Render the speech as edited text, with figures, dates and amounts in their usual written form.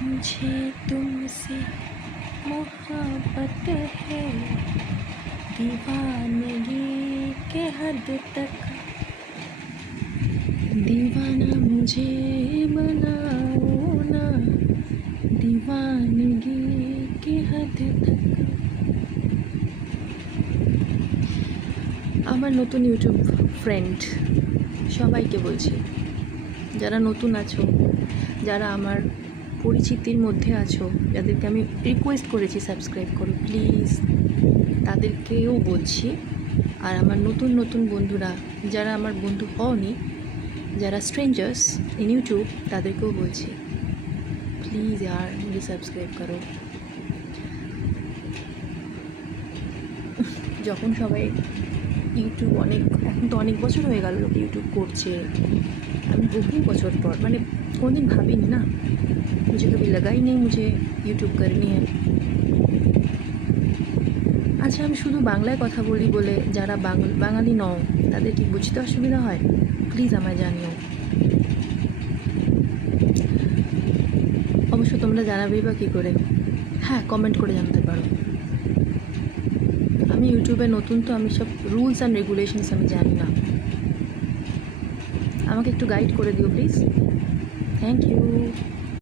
मुझे तुमसे मोहब्बत है, दीवानगी के हद तक, दीवाना मुझे बनाओ ना, दीवानगी के हद तक। আমার নতুন ইউটিউব ফ্রেন্ড সবাইকে বলছি, যারা নতুন আছো, যারা আমার পরিচিতির মধ্যে আছো, যাদেরকে আমি রিকোয়েস্ট করেছি সাবস্ক্রাইব করো প্লিজ, তাদেরকেও বলছি। আর আমার নতুন নতুন বন্ধুরা, যারা আমার বন্ধু হওনি, যারা স্ট্রেঞ্জার্স ইন ইউটিউব, তাদেরকেও বলছি প্লিজ यार मुझे সাবস্ক্রাইব করো। যখন সবাই ইউটিউব এখন তো অনেক বছর হয়ে গেল লোকে ইউটিউব করছে, আমি বহু বছর পর, মানে কোনোদিন ভাবিনি না, मुझे कभी लगा ही नहीं मुझे यूट्यूब करनी है। আচ্ছা, আমি শুধু বাংলায় কথা বলি বলে যারা বাঙালি নও তাদের কি বুঝতে অসুবিধা হয়? প্লিজ আমায় জানিও। অবশ্য তোমরা জানাবেই বা কী করে? হ্যাঁ, কমেন্ট করে জানাতে পারো। আমি ইউটিউবে নতুন, তো আমি সব রুলস অ্যান্ড রেগুলেশনস আমি জানি না, আমাকে একটু গাইড করে দিও প্লিজ। Thank you.